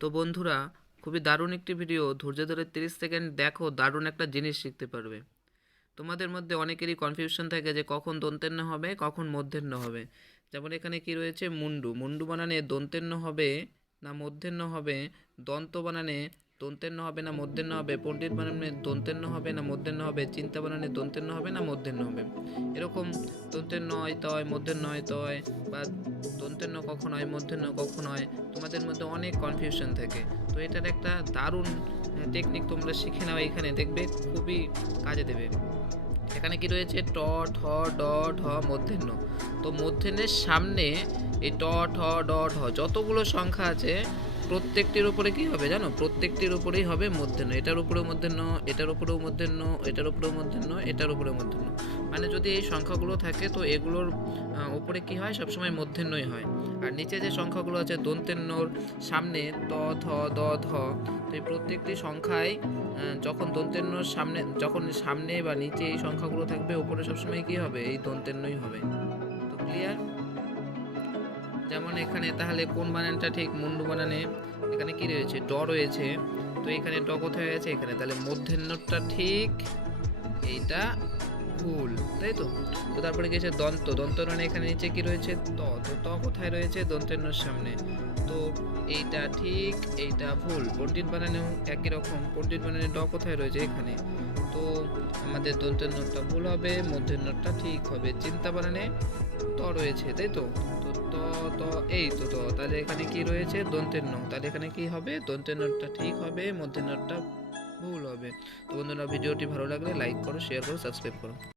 তো বন্ধুরা, খুবই দারুণ একটি ভিডিও, ধৈর্য ধরে 30 সেকেন্ড দেখো, দারুণ একটা জিনিস শিখতে পারবে। তোমাদের মধ্যে অনেকেরই কনফিউশন থাকে যে কখন দন্তের ন হবে, কখন মূর্ধন্য ন হবে। যেমন এখানে কি রয়েছে, মুন্ডু। মুন্ডু বানানে দন্তের ন হবে না মূর্ধন্য ন হবে, দন্ত বানানে দন্তের ন হবে না মূর্ধন্য ন হবে, পণ্ডিত বানানে দন্তের ন হবে না মূর্ধন্য ন হবে, চিন্তা বানানে দন্তের ন হবে না মূর্ধন্য ন হবে। এরকম দন্তের ন হয় তয়, মূর্ধন্য হয় তয়, বা দন্তের ন কখন হয়, মূর্ধন্য কখন হয়, তোমাদের মধ্যে অনেক কনফিউশন থাকে। তো এটার একটা দারুণ টেকনিক তোমরা শিখে নাও, এখানে দেখবে খুবই কাজে দেবে। এখানে কি রয়েছে, ট, ঠ, ড, ঢ, মূর্ধন্য। তো মূর্ধন্যের সামনে এই ট, ঠ, ড, ঢ যতগুলো সংখ্যা আছে প্রত্যেকটির উপরে কি হবে জানো, প্রত্যেকটির উপরেই হবে মূর্ধন্য। এটার উপরেও মূর্ধন্য, এটার উপরেও মূর্ধন্য, এটার উপরেও মূর্ধন্য, এটার উপরেও মূর্ধন্য। মানে যদি এই সংখ্যাগুলো থাকে তো এগুলোর উপরে কি হয়, সবসময় মূর্ধন্যই হয়। আর নিচে যে সংখ্যাগুলো আছে দন্তেন্যর সামনে ত, থ, দ, ধ, তো এই প্রত্যেকটি সংখ্যায় যখন দন্তেন্যর সামনে, যখন সামনে বা নিচে এই সংখ্যাগুলো থাকবে, উপরে সবসময় কি হবে, এই দন্তেন্যই হবে। তো ক্লিয়ার? যেমন এখানে তাহলে কোন বানানটা ঠিক, মুন্ডু বানানে এখানে কি রয়েছে, ড রয়েছে। তো এখানে ড কোথায় আছে, এখানে, তাহলে মূর্ধন্যটা ঠিক, এইটা ভুল, তাই তো। তো তারপরে কি আছে, দন্ত। দন্ত মানে এখানে নিচে কি রয়েছে, ত। তো ত কোথায় রয়েছে, দন্তেন্যর সামনে। তো এইটা ঠিক, এইটা ভুল। পণ্ডিত বানানেও একই রকম, পণ্ডিত বানানে ড কোথায় রয়েছে, এখানে। তো আমাদের দন্তেন্যটা ভুল হবে, মূর্ধন্যটা ঠিক হবে। চিন্তা বানানে ত রয়েছে, তাই তো। তো ত, ত, এই তো ত, তাহলে এখানে কি রয়েছে, দন্তেন্য। তাহলে এখানে কি হবে, দন্তেন্যটা ঠিক হবে, মূর্ধন্যটা ভুল হবে। তো বন্ধুরা, ভিডিওটি ভালো লাগলে লাইক করো, শেয়ার করো, সাবস্ক্রাইব করো।